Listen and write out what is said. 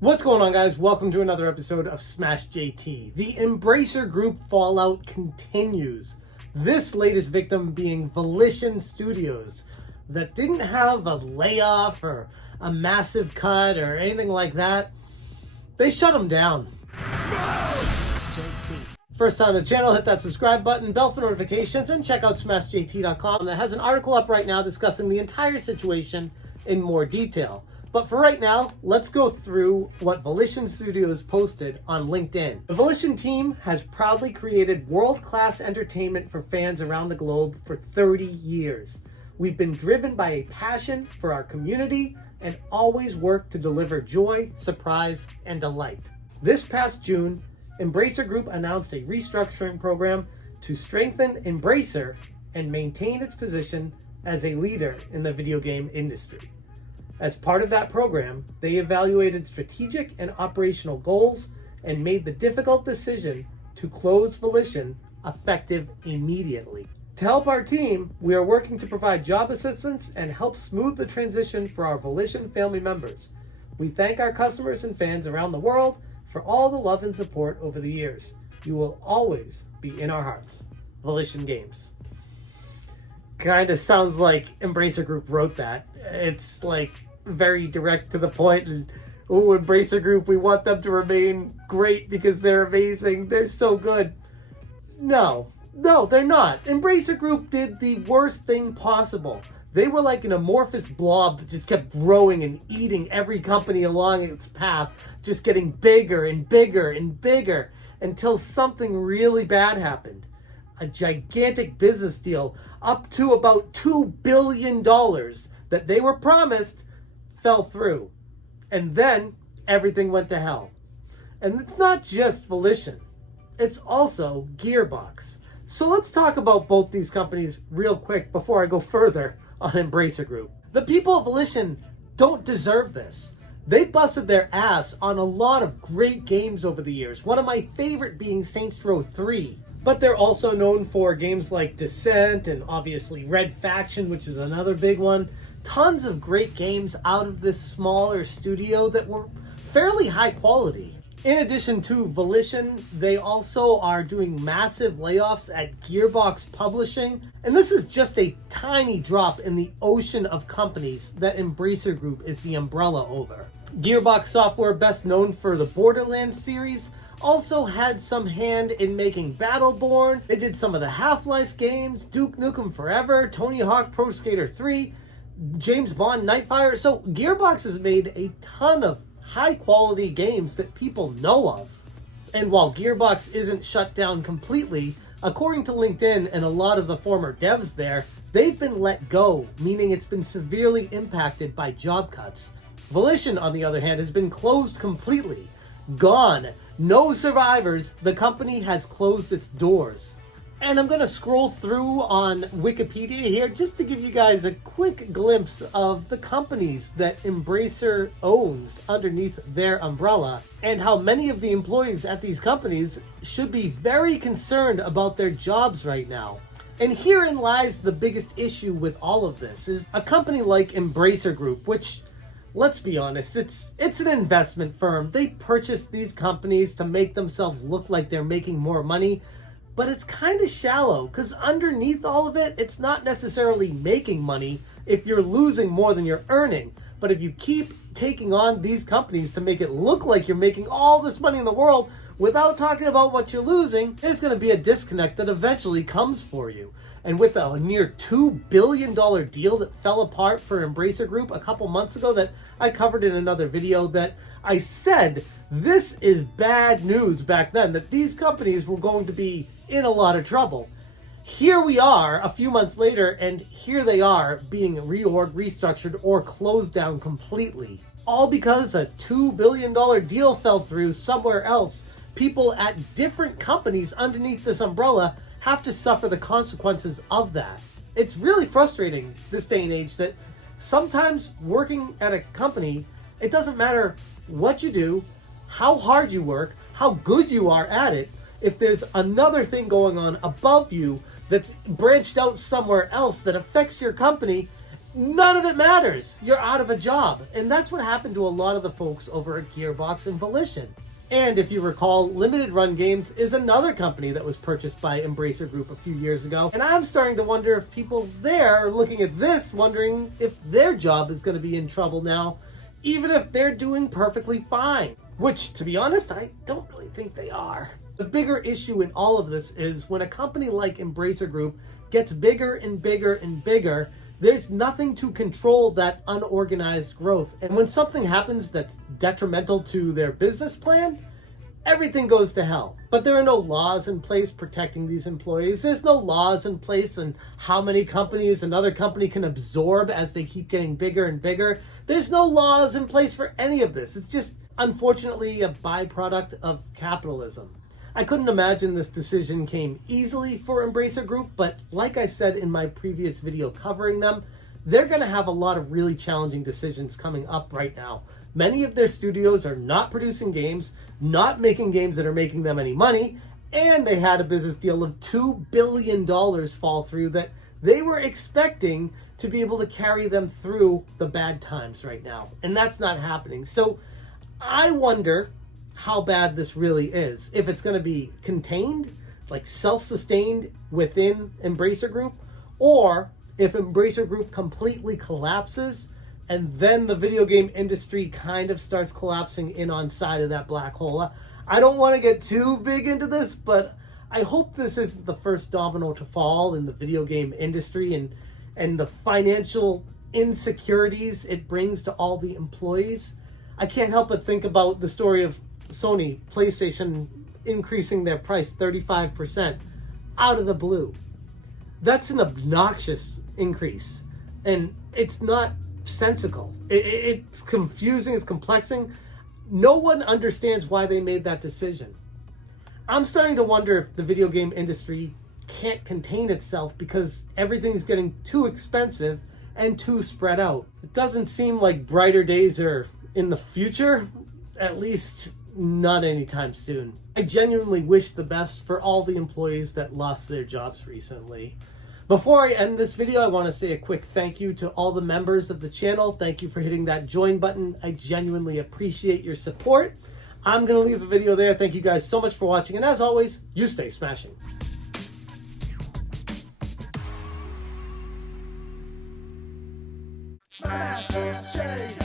What's going on, guys? Welcome to another episode of Smash JT. The Embracer Group fallout continues. This latest victim being Volition Studios, that didn't have a layoff or a massive cut or anything like that. They shut them down. Smash JT. First time on the channel, hit that subscribe button, bell for notifications, and check out smashjt.com. That has an article up right now discussing the entire situation in more detail. But for right now, let's go through what Volition Studios posted on LinkedIn. The Volition team has proudly created world-class entertainment for fans around the globe for 30 years. We've been driven by a passion for our community and always work to deliver joy, surprise, and delight. This past June, Embracer Group announced a restructuring program to strengthen Embracer and maintain its position as a leader in the video game industry. As part of that program, they evaluated strategic and operational goals and made the difficult decision to close Volition effective immediately. To help our team, we are working to provide job assistance and help smooth the transition for our Volition family members. We thank our customers and fans around the world for all the love and support over the years. You will always be in our hearts. Volition Games. Kind of sounds like Embracer Group wrote that. It's like very direct to the point. And, oh, Embracer Group, we want them to remain great because they're amazing. They're so good. No, they're not. Embracer Group did the worst thing possible. They were like an amorphous blob that just kept growing and eating every company along its path, just getting bigger and bigger and bigger until something really bad happened. A gigantic business deal up to about $2 billion that they were promised fell through. And then everything went to hell. And it's not just Volition. It's also Gearbox. So let's talk about both these companies real quick before I go further on Embracer Group. The people of Volition don't deserve this. They busted their ass on a lot of great games over the years. One of my favorite being Saints Row 3. But they're also known for games like Descent and obviously Red Faction, which is another big one. Tons of great games out of this smaller studio that were fairly high quality. In addition to Volition, they also are doing massive layoffs at Gearbox Publishing. And this is just a tiny drop in the ocean of companies that Embracer Group is the umbrella over. Gearbox Software, best known for the Borderlands series, also had some hand in making Battleborn. They did some of the Half-Life games, Duke Nukem Forever, Tony Hawk Pro Skater 3, James Bond Nightfire. So Gearbox has made a ton of high quality games that people know of. And while Gearbox isn't shut down completely, according to LinkedIn and a lot of the former devs there, they've been let go, meaning it's been severely impacted by job cuts. Volition, on the other hand, has been closed completely. Gone. No survivors. The company has closed its doors. And I'm going to scroll through on Wikipedia here just to give you guys a quick glimpse of the companies that Embracer owns underneath their umbrella and how many of the employees at these companies should be very concerned about their jobs right now. And herein lies the biggest issue with all of this is a company like Embracer Group, which, let's be honest, it's an investment firm. They purchase these companies to make themselves look like they're making more money. But it's kind of shallow because underneath all of it, it's not necessarily making money if you're losing more than you're earning. But if you keep taking on these companies to make it look like you're making all this money in the world without talking about what you're losing, there's going to be a disconnect that eventually comes for you. And with a near $2 billion deal that fell apart for Embracer Group a couple months ago that I covered in another video, that I said this is bad news back then, that these companies were going to be in a lot of trouble. Here we are a few months later, and here they are being restructured, or closed down completely. All because a $2 billion deal fell through somewhere else. People at different companies underneath this umbrella have to suffer the consequences of that. It's really frustrating this day and age that sometimes working at a company, it doesn't matter what you do, how hard you work, how good you are at it. If there's another thing going on above you that's branched out somewhere else that affects your company, none of it matters. You're out of a job. And that's what happened to a lot of the folks over at Gearbox and Volition. And if you recall, Limited Run Games is another company that was purchased by Embracer Group a few years ago. And I'm starting to wonder if people there are looking at this, wondering if their job is going to be in trouble now, even if they're doing perfectly fine. Which, to be honest, I don't really think they are. The bigger issue in all of this is when a company like Embracer Group gets bigger and bigger and bigger, there's nothing to control that unorganized growth. And when something happens that's detrimental to their business plan, everything goes to hell. But there are no laws in place protecting these employees. There's no laws in place on how many companies another company can absorb as they keep getting bigger and bigger. There's no laws in place for any of this. It's just, unfortunately, a byproduct of capitalism. I couldn't imagine this decision came easily for Embracer Group, but like I said in my previous video covering them, they're going to have a lot of really challenging decisions coming up right now. Many of their studios are not producing games, not making games that are making them any money, and they had a business deal of $2 billion fall through that they were expecting to be able to carry them through the bad times right now. And that's not happening. So I wonder how bad this really is. If it's going to be contained, like self-sustained within Embracer Group, or if Embracer Group completely collapses and then the video game industry kind of starts collapsing in on side of that black hole. I don't want to get too big into this, but I hope this isn't the first domino to fall in the video game industry and the financial insecurities it brings to all the employees. I can't help but think about the story of Sony, PlayStation increasing their price 35% out of the blue. That's an obnoxious increase, and it's not sensical. It's confusing, it's complexing. No one understands why they made that decision. I'm starting to wonder if the video game industry can't contain itself because everything's getting too expensive and too spread out. It doesn't seem like brighter days are in the future, at least not anytime soon. I genuinely wish the best for all the employees that lost their jobs recently. Before I end this video, I want to say a quick thank you to all the members of the channel. Thank you for hitting that join button. I genuinely appreciate your support. I'm going to leave the video there. Thank you guys so much for watching. And as always, you stay smashing. Smash it,